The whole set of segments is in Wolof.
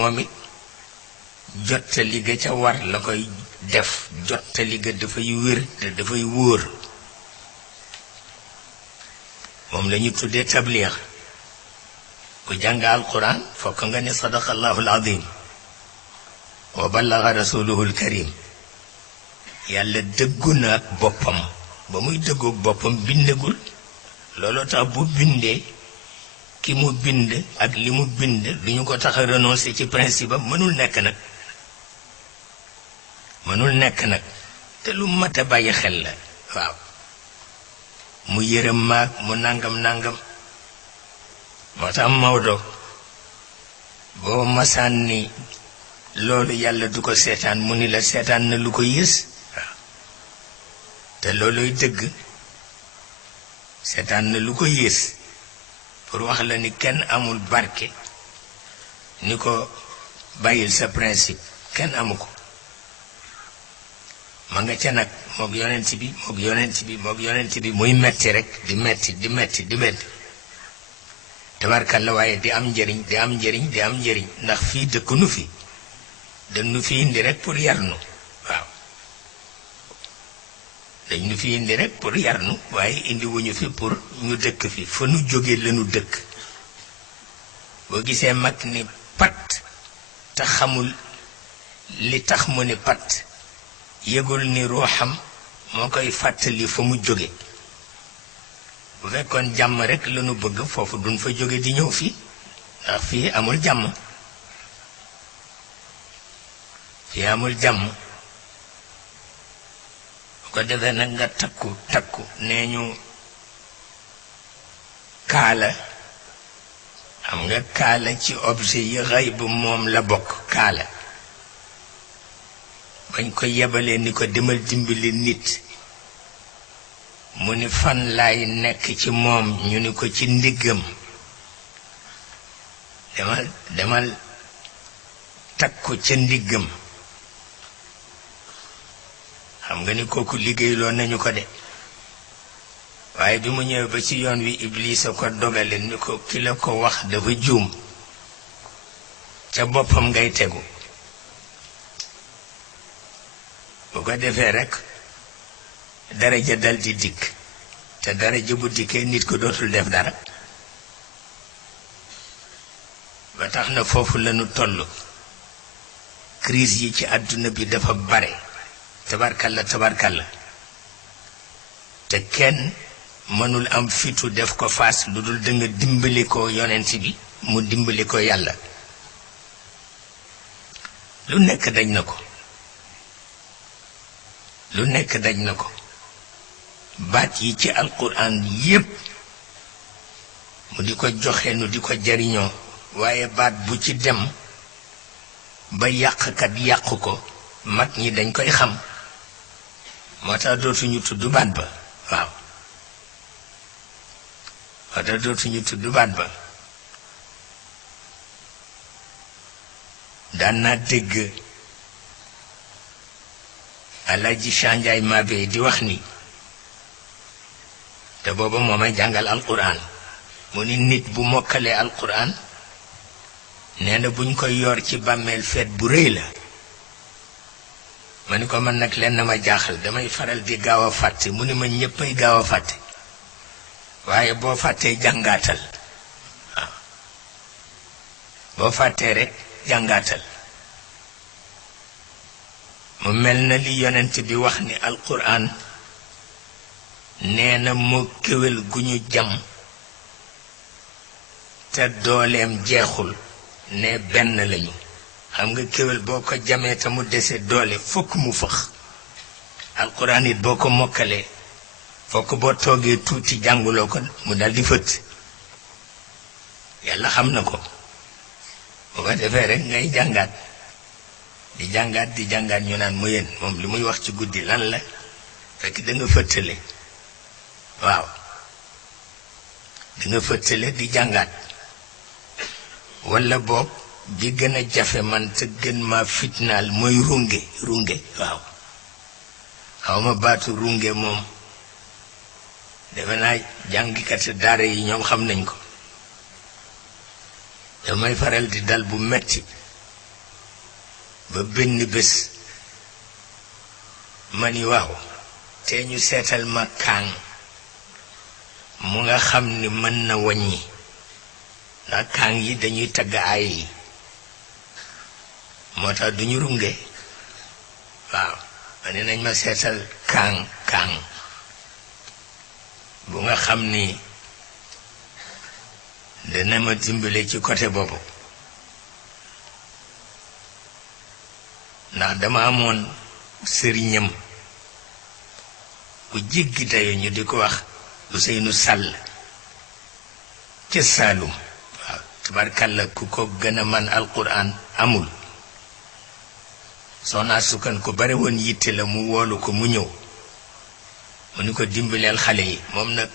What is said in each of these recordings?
moom it jottali ga ca war la koy def jottali ga dafay wér te dafay wóor moom la ñu tuddee tabliix ku jàng alquran fokk nga ne sadaqallahu alazim wa ballaga rasuluhu alkarim yàlla dëggu na ak boppam ba muy dëggoog boppam bindagul looloo tax bu bindee ki mu bind ak li mu bind duñu ko tax a renoncer ci principe am mënul nekk nag te lu mat a bàyyi xel la waaw mu yërëm maag mu nangam moo tax Maodo boo masaan ni loolu yàlla du ko seetaan mu ni la seetaan na lu ko yées waaw te looluy dëgg seetaan na lu ko yées pour wax la ni kenn amul barke ni ko bàyyil sa principe kenn amu ko ma nga ca nag moog yonent bi muy metti rek di metti tabarkalla waaye di am njëriñ ndax fii dëkkunu fi dañu fi indi rek pour yarnu waaw dañu fi indi rek pour yarnu waaye indi wuñu fi pour ñu dëkk fi fa nu jóge lañu dëkk boo gisee mag ni pat te xamul li tax mu ni pat yëgul ni ruuxam moo koy fàttali fa mu jóge bu fekkoon jàmm rek lañu bëgg foofu duñ fa jóge di ñëw fii ndax fii amul jàmm bu ko defee nag nga takku nee ñu kaala xam nga kaala ci objet yi xayb moom la bokk kaala bañ ko yebalee ni ko demal dimbali nit mu ni fan laay nekk ci moom ñu ni ko ci ndiggam demal takku ca ndiggam xam nga ni kooku liggéeyloo nañu ko de waaye bi mu ñëwee ba ci yoon wi Iblis a ko dogale ni ko ki la ko wax dafa juum ca boppam ngay tegu bu ko defee rekk daraja dal di dikk te daraja bu dikkee nit ko dootul def dara ba tax na foofu lañu toll crise yi ci àdduna bi dafa bare tabarkalla te kenn mënul am fitu def ko faas lu dul danga dimbali ko yonent bi mu dimbali ko yàlla lu nekk daj na ko baat yi ci alquran yépp mu di ko joxe nu di ko jariñoo waaye baat bu ci dem ba yàqkat yàq ko mag ñi dañ koy xam moo tax dootuñu tudd baat ba waaw daan naa dégg Alaaji Chanjaay Maabe di wax ni te booba moo may jàngal alquran mu ni nit bu mokkalee alquran nee na buñ koy yor ci bàmmeel feet bu rëy la ma ni ko man nag leen na ma jaaxal damay faral di gaaw a fàtte mu ni ma ñéppay gaaw a fàtte waaye boo fàttee jàngaatal waaw boo fàttee rek jàngaatal mu mel na li yonent bi wax ni alquran nee na moo kéwél gu ñu jam te dooleem jeexul ne benn lañu xam nga kéwél boo ko jamee te mu dese doole fokk mu fëx alquran it boo ko mokkalee fokk boo toogee tuuti jànguloo ko mu dal di fëtt yàlla xam na ko bu ko defee rek ngay jàngaat di jàngaat ñu naan mu yéen moom li muy wax ci guddi lan la fekk da nga fëttale waaw di nga fëttale di jàngaat walla boog bi gën a jafe man te gën ma fitnaal mooy runge waaw xawma baatu runge moom defe naa jàngikat daara yi ñoom xam nañ ko damay faral di dal bu metti ba benn bés ma ni waaw te ñu seetal ma kaang mu nga xam ni mën na wàññi ndax kaang yi dañuy tagg aay yi moo tax duñu runge waaw ma ne nañ ma seetal kaang bu nga xam ni dana ma dimbale ci côté boobu ndax dama amoon sëriñam bu jéggi dayo ñu di ko wax Ousseynou Sall ca Saalum waaw tabarkalla ku ko gën a man alquran amul soxna sukkan ko bare woon yitte la mu woolu ko mu ñëw mu ni ko dimbaleel xale yi moom nag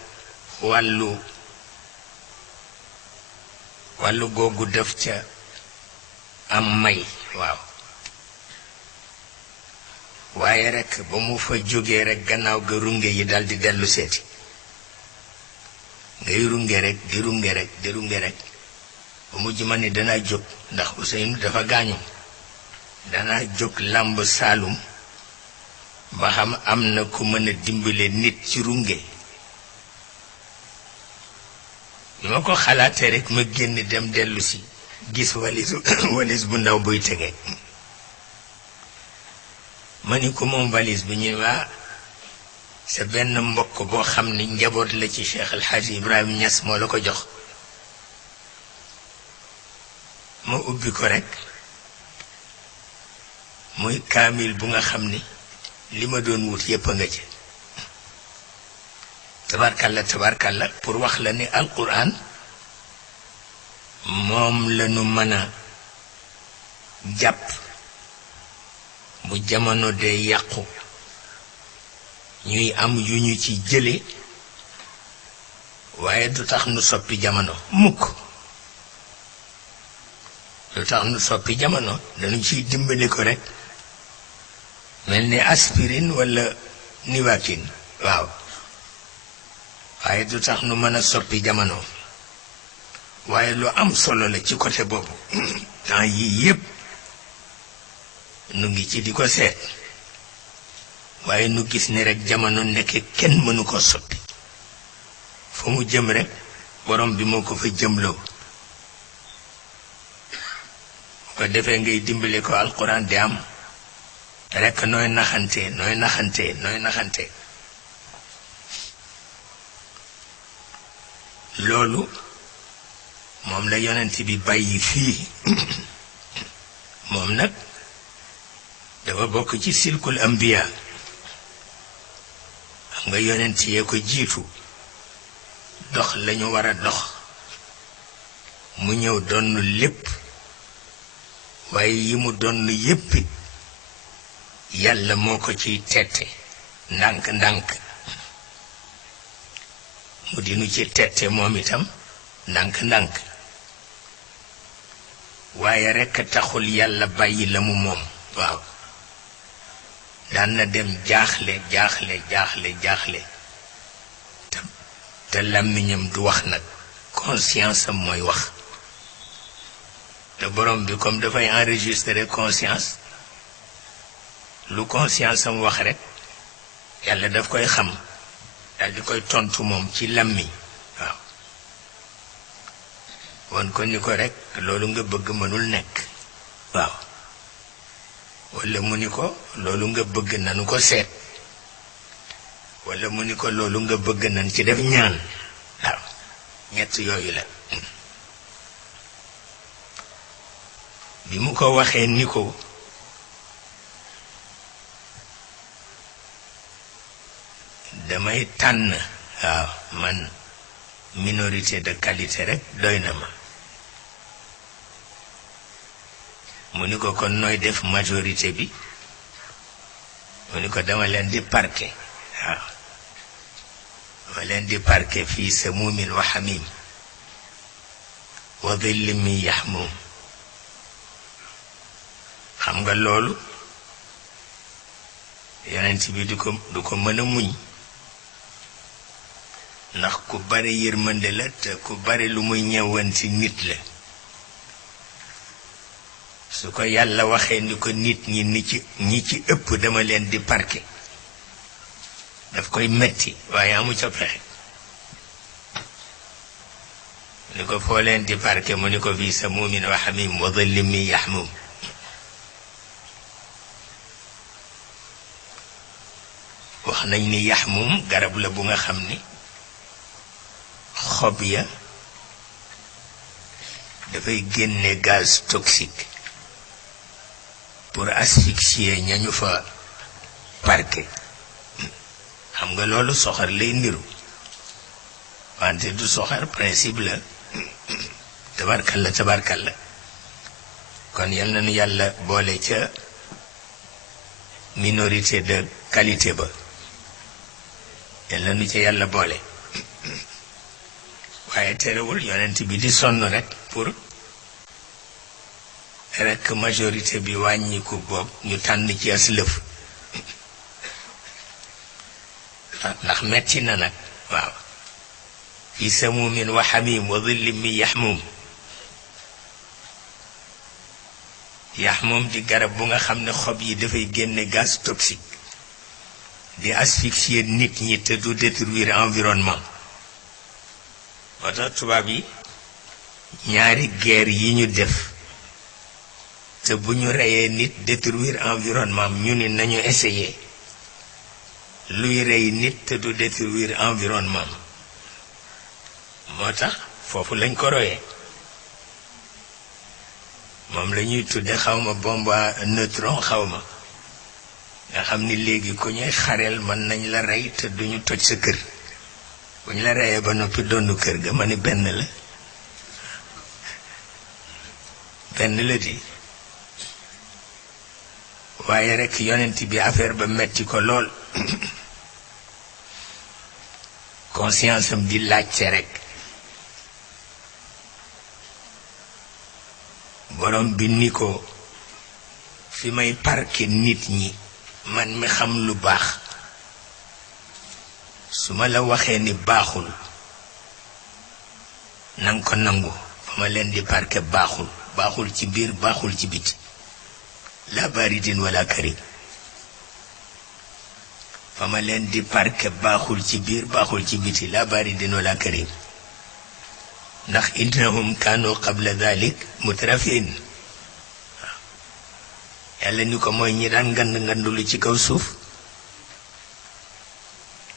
wàllu googu def ca am may waaw waaye rekk ba mu fa jógee rekk gannaaw ga runge yi daldi dellu seeti ngay runge rekk di runge rekk ba mujj ma ni danaa jóg ndax Ousseynou dafa gaañu danaa jóg làmb Saalum ba xam am na ku mën a dimbale nit ci runge bi ma ko xalaatee rekk ma génn dem dellu si gis walis bu ndaw buy tege ma ni ko moom valise bi ñu waa sa benn mbokk boo xam ni njaboot la ci Cheikh El Hadji Ibrahima Niass moo la ko jox ma ubbi ko rekk muy kaamil bu nga xam ni li ma doon wut yépp a nga ci tabarkalla pour wax la ni alquran moom lañu mën a jàpp bu jamono dee yàqu ñuy am yu ñu ci jële waaye du tax nu soppi jamono mukk du tax nu soppi jamono dañu ciy dimbali ko rekk mel ni aspirine walla nivaquine waaw waaye du tax nu mën a soppi jamono waaye lu am solo la ci côté boobu temps yii yépp nu ngi ci di ko seet waaye nu gis ni rekk jamono nekk kenn mënu ko soppi fa mu jëm rekk borom bi moo ko fa jëmloo ko defee ngay dimbali ko alquran di am rekk nooy naxante loolu moom la yonent bi bàyyi fii moom nag dafa bokk ci silkul ambiya xam nga yonent yee ko jiitu dox lañu war a dox mu ñëw donn lépp waaye yi mu donn yéppit yàlla moo ko ciy tette ndànk mu dinu ci tette moom itam ndànk waaye rekk taxul yàlla bàyyi la mu moom waaw daan na dem jaaxle te làmmiñam du wax nag conscience am mooy wax te borom bi comme dafay enregistrer conscience lu conscience am wax rekk yàlla daf koy xam dal di koy tontu moom ci làmmiñ waaw won ko ni ko rekk loolu nga bëgg mënul nekk waaw walla mu ni ko loolu nga bëgg nanu ko seet walla mu ni ko loolu nga bëgg nan ci def ñaan waaw ñett yooyu la bi mu ko waxee ni ko damay tànn waaw man minorité de qualité rekk doy na ma mu ni ko kon nooy def majorité bi mu ni ko dama leen di parquer waaw dama leen di parquer fii samuumin wa hamim wa dhillin min yahmum xam nga loolu yonent bi du ko mën a muñ ndax ku bare yërmande la te ku bare lu muy ñëwanti nit la su ko yàlla waxee ni ko nit ñi ñi ci ëpp dama leen di parqué daf koy metti waaye amu ca pexe ni ko foo leen di parqué mu ni ko fii samuumin wa hamim wa dhillin min yahmum wax nañ ni yahmum garab la bu nga xam ni xob ya dafay génne gaz toxique pour asphyxier ñañu fa parqué xam nga loolu soxar lay ndiru wante du soxar principe la tabarkalla kon yal na nu yàlla boole ca minorité de qualité ba yal na nu ca yàlla boole waaye terewul yonent bi di sonn rek pour rek majorité bi wàññiku boog ñu tànn ci as lëf ndax metti na nag waaw fi samuumin wa hamim wa dhillin min yahmum yahmum di garab bu nga xam ne xob yi dafay génne gaz toxique di asphyxier nit ñi te du détruire environnement moo tax tubaab yi ñaari guerre yi ñu def te bu ñu reyee nit détruire environnement ñu ni nañu essayer luy rey nit te du détruire environnement moo tax foofu lañ ko royee moom la ñuy tudde xawma bombe à neutron xawma nga xam ni léegi ku ñuy xareel mën nañ la rey te duñu toj sa kër bu ñu la reyee ba noppi donnu kër ga ma ni benn la di waaye rek yonent bi affaire ba metti ko lool conscience am di laajte rek borom bi ni ko fi may parqué nit ñi man mi xam lu baax su ma la waxee ni baaxul nang ko nangu fa ma leen di parqué baaxul ci biir baaxul ci biti la baridin wala karim fa ma leen di parqué baaxul ci biir baaxul ci biti la baridin wala karim ndax innahum kaanu qabla dhalik mutrafin yàlla ni ko mooy ñi daan ngandulu ci kaw suuf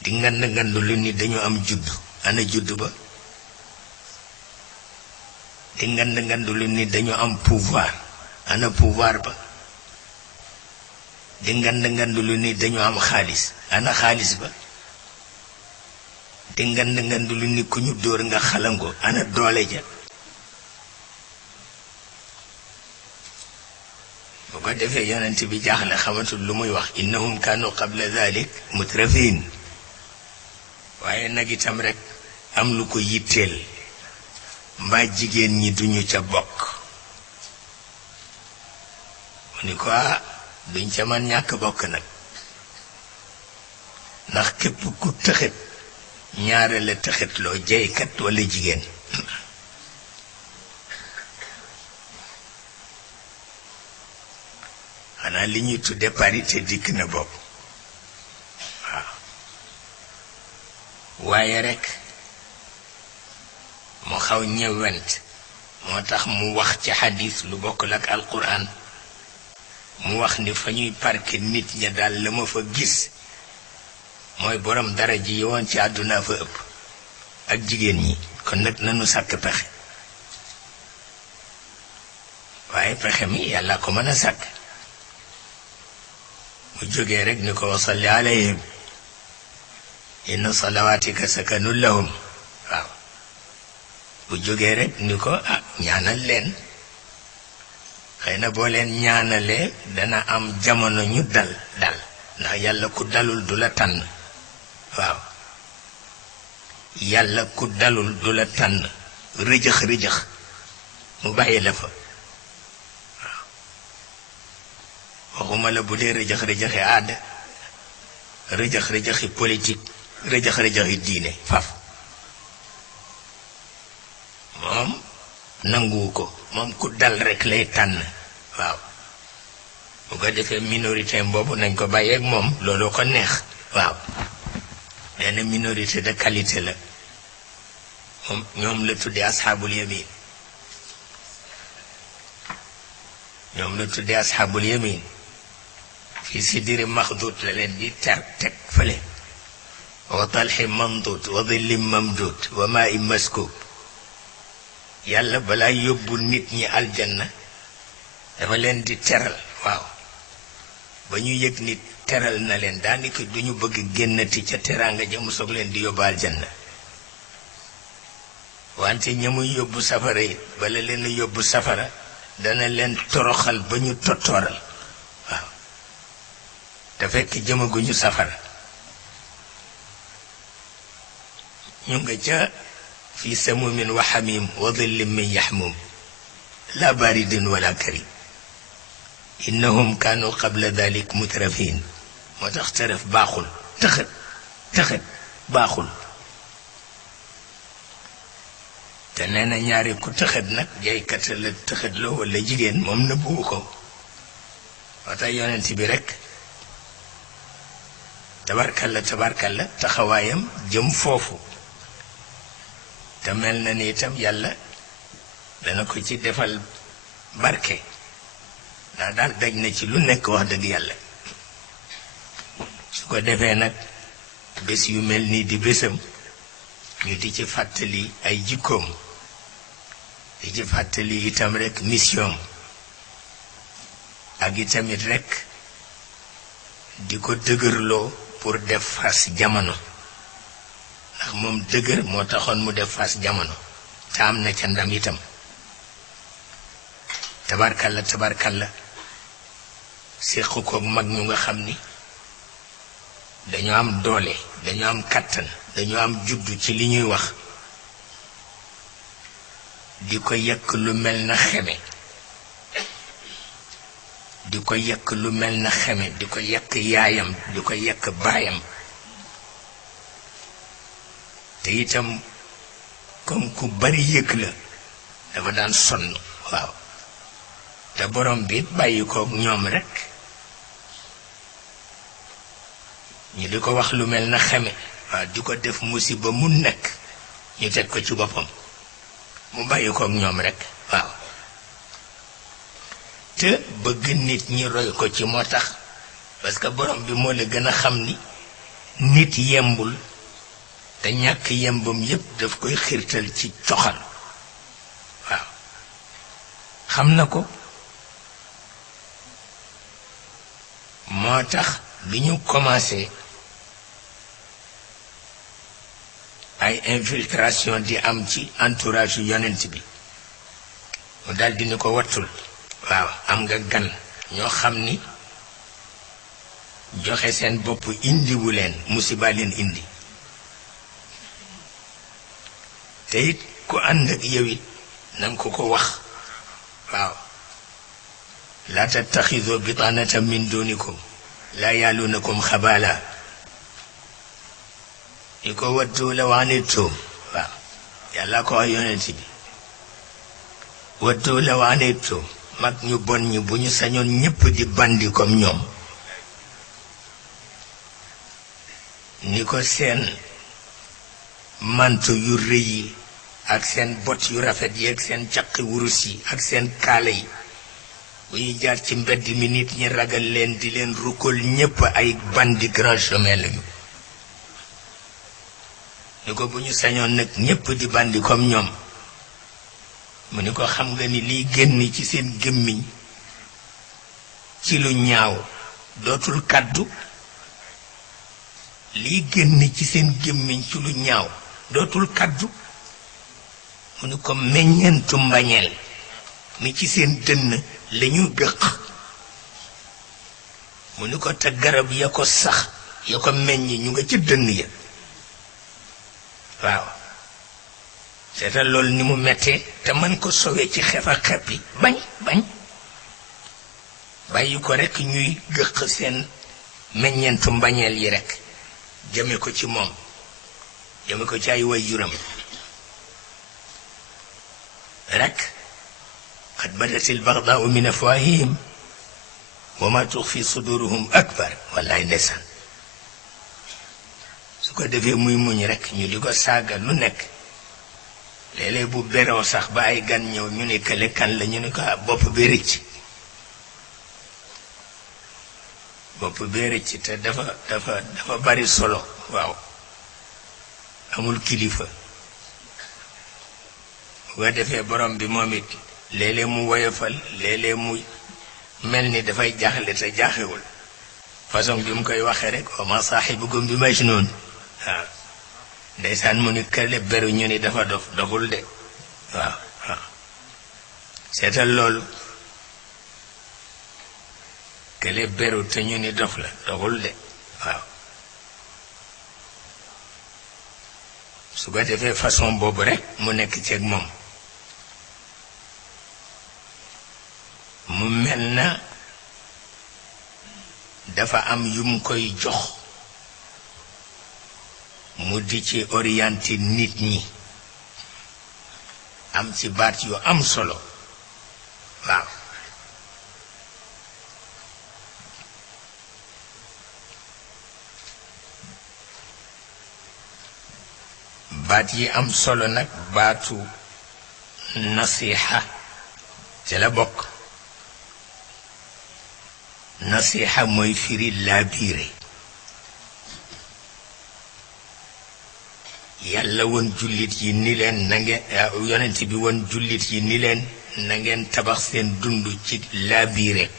di ngandulu ni dañu am judd ana judd ba di ngandulu ni dañu am pouvoir ana pouvoir ba di ngandulu ni dañu am xaalis ana xaalis ba di ngandulu ni ku ñu dóor nga xalango ana doole ja bu ko defee yonent bi jaaxle xamatul lu muy wax innahum kaanu qabla dhalik mutrafin waaye nag itam rek am lu ko yitteel mbaa jigéen ñi duñu ca bokk mu ni ko duñ ca man ñàkk bokk nag ndax képp ku tëxët ñaare la tëxët loo jeykat walla jigéen xanaa li ñuy tudde parité dikk na bopp waaw waaye rekk mu xaw ñëwent moo tax mu wax ci xadis lu bokkul ak alquran mu wax ni fa ñuy parqué nit ña daal la ma fa gis mooy borom daraja yi woon ci àdduna fa ëpp ak jigéen ñi kon nag nanu sàkk pexe waaye pexe mi yàlla ko mën a sàkk mu jógee rek ni ko wasalli alayhim inna salawatika sakanun lahum waaw bu jógee rek ni ko ñaanal leen xëy na boo leen ñaanalee dana am jamono ñu dal ndax yàlla ku dalul du la tànn waaw yàlla ku dalul du la tànn rëjëx mu bàyyi la fa waaw waxuma la bu dee rëjëxi aada rëjëxi politique rëjëxi diine faf moom nanguwu ko moom ku dal rek lay tànn waaw bu ko defee minorité boobu nañ ko bàyyeeg moom loolu ko neex waaw benn minorité de qualité la moom ñoom la tuddee asxaabul yamin ñoom la tuddee asxaabul yamin fi sidiri maxdud la leen di teg fële wa talxi mamdud wa dillim mamdud wa maa i maskub yàlla balaa yóbbu nit ñi aljanna dafa leen di teral waaw ba ñu yëg nit teral na leen daanaka duñu bëgg génnati ca teraanga ja mu soog leen di yóbbu aljanna wante ñamuy yóbbu safara it bala leen yóbbu safara dana leen toroxal ba ñu tottooral waaw te fekk jëmaguñu safara ñu nga ca fi samumin wa xamim wa dillim min yaxmum la baridin wala karim innahum kaanu qabla dalik mutrafin moo tax tërëf baaxul tëxët baaxul te nee na ñaari ku tëxët nag jaykat la tëxët la wala jigéen moom na buggu ko moo tax yonent bi rek tabarkalla taxawaayam jëm foofu te mel na ni itam yàlla dana ko ci defal barke ndax daal daj na ci lu nekk wax dëgg yàlla su ko defee nag bés yu mel nii di bésam ñu di ci fàttali ay jikkoom di ci fàttali itam rek mission ak itamit rek di ko dëgërloo pour def fas jamono ndax moom dëgër moo taxoon mu def fas jamono te am na ca ndam itam tabarkalla séq koog mag ñu nga xam ni dañoo am doole dañoo am kàttan dañoo am juddu ci li ñuy wax di ko yekk lu mel na xeme di ko yekk lu mel na xeme di ko yekk yaayam di ko yekk baayam te itam comme ku bari yëg la dafa daan sonn waaw te borom bi bàyyi koog ñoom rekk ñu di ko wax lu mel na xeme waaw di ko def musiba mu nekk ñu teg ko ci boppam mu bàyyi koog ñoom rekk waaw te bëgg nit ñi roy ko ci moo tax parce que borom bi moo la gën a xam ni nit yembul te ñàkk yembam yépp daf koy xiirtal ci coxal waaw xam na ko moo tax bi ñu commencé ay infiltration di am ci entourage yu yonent bi mu daldi ni ko wattul waaw am nga gan ñoo xam ni joxe seen bopp indiwu leen musiba leen indi te it ku ànd ak yow it nanga ko wax waaw laa tattaxidu bitaanatan min dunikum laa yaaluunakum xabaala li ko waddu law anittum waaw yàlla ko wax yonent bi waddu law anittum mag ñu bon ñi bu ñu sañoon ñépp di bandi comme ñoom ni ko seen manto yu rëy yi ak seen bot yu rafet yi ak seen caqi wurus yi ak seen kaala yi bu ñuy jaar ci mbedd mi nit ñi ragal leen di leen rukkol ñépp ay bandi grand chemin lañu ni ko bu ñu sañoon nag ñépp di bandi comme ñoom mu ni ko xam nga ni liy génn ci seen gémmiñ ci lu ñaaw dootul kàddu liy génn ci seen gémmiñ ci lu ñaaw dootul kàddu mu ni ko meññeentu mbañeel mi ci seen dënn lañu gëq mu ni ko te garab ya ko sax ya ko meññ ñu nga ci dënn ya waaw seetal loolu ni mu mettee te mën ko sowe ci xef ak xeppi bañ bàyyi ko rekk ñuy gëq seen meññeentu mbañeel yi rekk jëme ko ci moom jëme ko ci ay waajuram rekk qad badatil bagdaau min afwahihim wa ma tuxfi suduruhum akbar. wallaay ndeysaan. su ko defee muy muñ rek ñu di ko saaga lu nekk. léeg-léeg bu beroo sax ba ay gan ñëw ñu ne kële kan la ñu ne ko bopp bi rëcc. bopp bi rëcc te dafa bari solo. waaw amul kilifa. bu ko defee borom bi moom it léeg-léeg mu woyofal léeg-léeg mu mel ni dafay jaaxle te jaaxewul façon bi mu koy waxee rek wa ma saaxibukum bi majnuun. waaw ndeysaan mu ni kële beru ñu ni dafa doful de. waaw seetal loolu. kële beru te ñu ni dof la doful de. waaw su ko defee façon boobu rek mu nekk ceeg moom. mu mel na dafa am yum koy jox mu di ci orienté nit ñi am ci baat yu am solo. waaw baat yi am solo nag baatu nasiha ci la bokk. nasiha mooy firi laabiire. yàlla woon jullit yi ni leen na ngeen yonent bi woon jullit yi ni leen na ngeen tabax seen dund ci laabiire.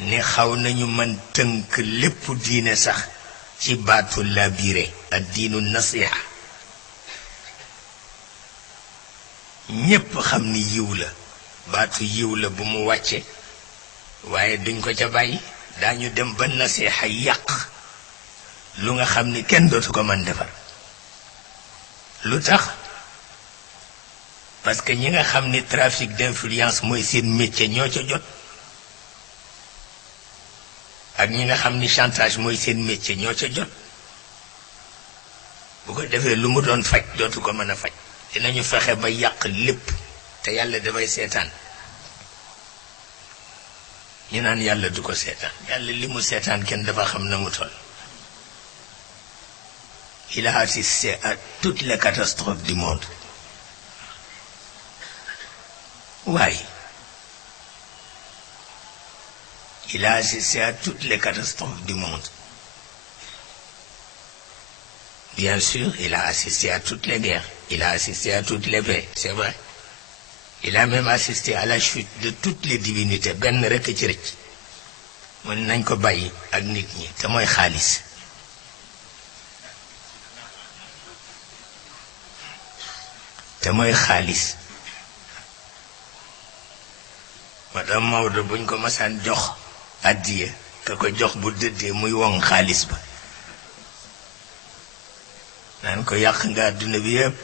ni xaw nañu mën tënk lépp diine sax ci baatu laabiire ak diinu nasiha. ñépp xam ni yiw la. baatu yiw la bu mu wàcce waaye duñ ko ca bàyyi. daañu dem ba nasiha yàq lu nga xam ni kenn dootu ko mën defar. lu tax parce que ñi nga xam ni trafic d'influence mooy seen métier ñoo ca jot. ak ñi nga xam ni chantage mooy seen métier ñoo ca jot. bu ko defee lu mu doon faj dootu ko mën a faj. dinañu fexe ba yàq lépp te yàlla dafay seetaan. ñu naan yàlla du ko seetaan. yàlla li mu seetaan kenn dafa xam na mu toll. il a assisté à toutes les catastrophes du monde. waaye il a assisté à toutes les catastrophes du monde. Bien sûr, il a assisté à toutes les guerres. Il a assisté à toutes les paix, c'est vrai. Il a même assisté à la chute de toutes les divinités. benn rekk ci rëcc. mën nañ ko bàyyi ak nit ñi te mooy xaalis. te mooy xaalis. madame Maodo buñ ko masaan jox addiya ka ko jox bu dëddee muy woŋ xaalis ba. naan ko yàq nga àdduna bi yëpp.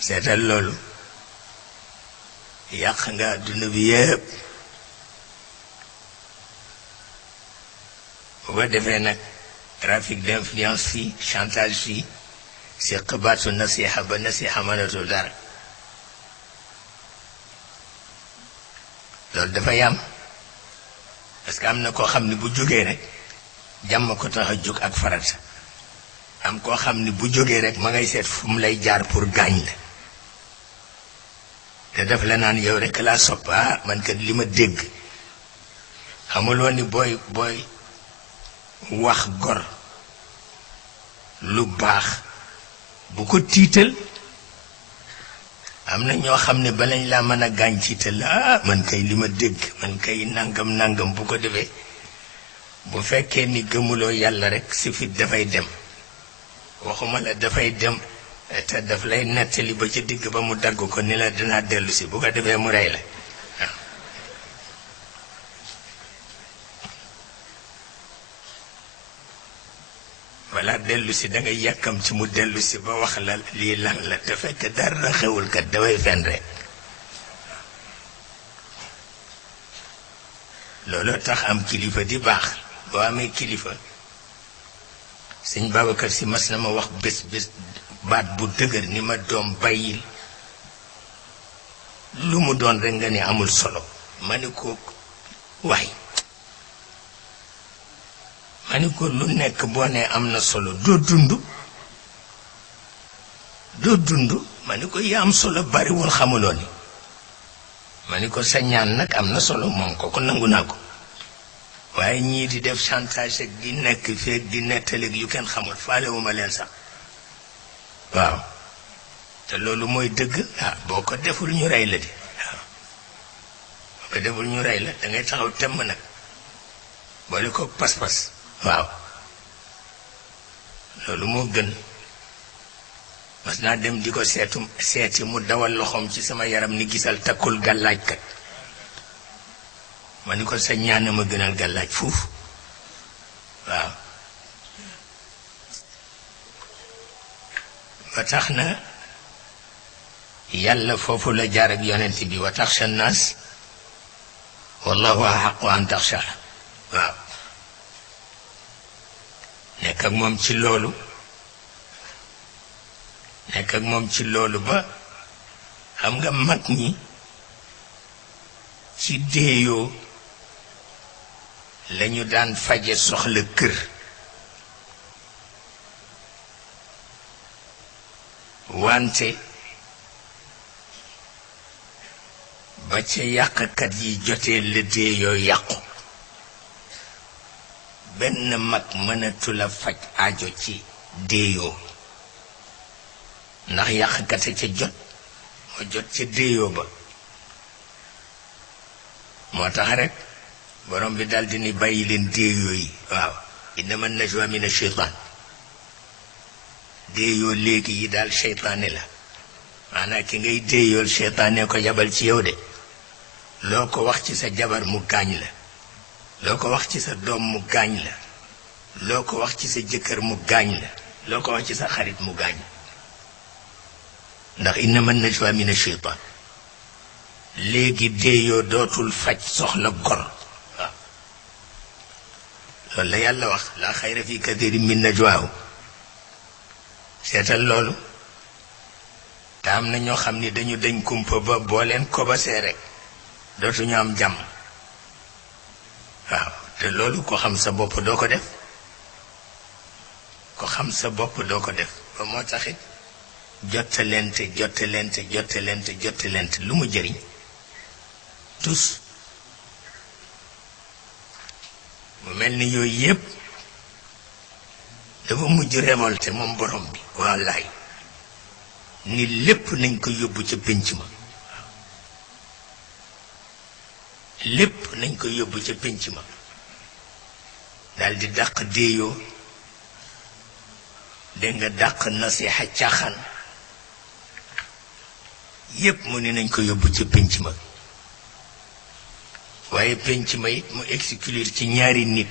seetal loolu. yàq nga àdduna bi yëpp. bu ko defee nag trafic d'influence fii chantage fii seq baatu nasiha ba nasiha mënatul dara. loolu dafa yam parce que am na koo xam ni bu jógee rek jàmm ko tax a jóg ak farata. am koo xam ni bu jógee rek ma ngay seet fu mu lay jaar pour gaañ la. te def la naan yow rek laa sopp. man kat li ma dégg xamuloo ni booy wax gor lu baax bu ko tiital. am na ñoo xam ne balañ laa mën a gaañ tiital la man kay li ma dégg man kay nangam bu ko defee bu fekkee ni gëmuloo yàlla rek si fit dafay dem. waxuma la dafay dem te daf lay nettali ba ci digg ba mu dagg ko ni la dinaa dellu si bu ko defee mu rey la. walla dellu si da ngay yàkkam ci mu dellu si ba wax la lii lan la te fekk dara xewul kat dafay fen rek. looloo tax am kilifa di baax. boo amee kilifa sëñ Babacar Si mas na ma wax bés baat bu dëgër ni ma doom bàyyil lu mu doon rek nga ne amul solo ma ni ko waay ma ni ko lu nekk boo ne am na solo doo dund ma ni ko yi am solo bariwul xamuloo ni ma ni ko sa ñaan nag am na solo moom ko nangu naa ko waaye ñii di def chantage ak di nekk feeg di nettaleeg yu kenn xamul faalewuma leen sax waaw te loolu mooy dëgg boo ko deful ñu rey la di waaw boo ko deful ñu rey la da ngay taxaw temm nag boole ko pas-pas waaw loolu moo gën mas naa dem di ko seeti mu dawal loxoom ci sama yaram ni gisal takkul gàllaaj kat ma ni ko sa ñaan ma gënal gàllaaj fuuf waaw ba tax na yàlla foofu la jaar ak yonent bi wa taxsha naas wallahu ahaqu an taxsha waaw nekk ak moom ci loolu ba xam nga mag ñi ci déeyoo lañu daan faje soxla kër wante ba ca yàqkat yi jotee la déeyoo yàqu benn mag mënatu la faj aajo ci déeyoo ndax yàqkat a ca jot moo jot ca déeyoo ba moo tax rek borom bi daldi ni bàyyi leen déeyoo yi waaw innama najwa min ash-shaytaan déeyoo léegi yi daal seytaane la maanaam ki ngay déeyool seytaane ko yabal ci yow de loo ko wax ci sa jabar mu gaañ la loo ko wax ci sa doom mu gaañ la loo ko wax ci sa jëkkër mu gaañ la loo ko wax ci sa xarit mu gaañ ndax innama najwa min ash-shaytaan léegi déeyoo dootul faj soxla gor waaw loolu la yàlla wax laa xayra fi kathirin min najwaahum seetal loolu te am na ñoo xam ni dañu dañ kumpa ba boo leen kobasee rek dootuñu am jàmm waaw te loolu ko xam sa bopp doo ko def ba moo taxit jottalente lu mu jëriñ tus mu mel ni yooyu yépp dafa mujj révolté moom borom bi wallaay ni lépp nañ ko yóbbu ca pénc ma lépp nañ ko yóbbu ca pénc ma daldi dàq déeyoo dégg nga dàq nasiha caaxaan yépp mu ni nañ ko yóbbu ca pénc ma waaye pénc ma it mu exclure ci ñaari nit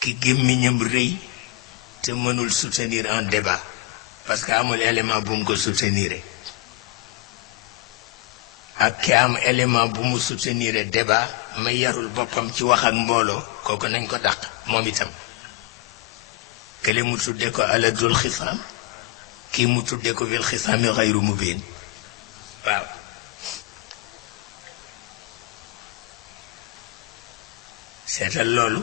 ki gémmiñam rëy te mënul soutenir un débat parce que amul élément bu mu ko soutenir ak ki am élément bu mu soutenir débat ma yarul boppam ci wax ak mbooloo kooku nañ ko dàq moom itam kële mu tudde ko aladul xisaam kii mu tudde ko fil xisaami xayru mubin waaw seetal loolu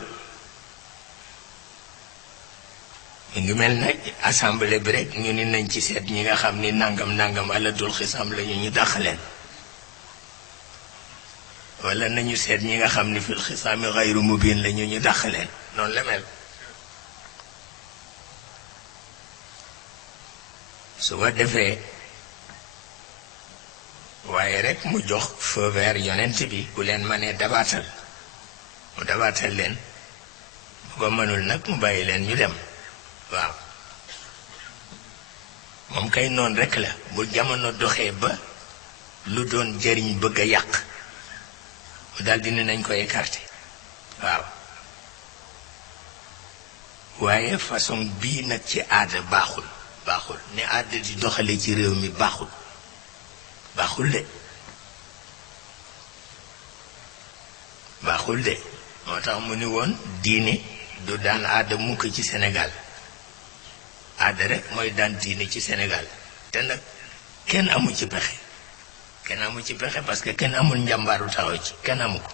mu ngi mel nag assemblée bi rek ñu ni nañ ci seet ñi nga xam ni nangam aladul xisaam lañu ñu dàq leen wala nañu seet ñi nga xam ni fil xisaami xayru mubin lañu ñu dàq leen noonu la mel su ko defee waaye rek mu jox feu vert yonent bi bu leen mënee dabaatal mu dabaatal leen bu ko mënul nag mu bàyyi leen ñu dem waaw moom kay noonu rek la bu jamono doxee ba lu doon jëriñ bëgg a yàq mu daldi ne nañ ko écarté waaw waaye façon bii nag ci aada baaxul ne aada di doxale ci réew mi baaxul de moo tax mu ni woon diine du daan aada mukk ci Sénégal aada rek mooy daan diine ci Sénégal te nag kenn amu ci pexe kenn amu ci pexe parce que kenn amul njàmbaaru taxaw ci kenn amu ko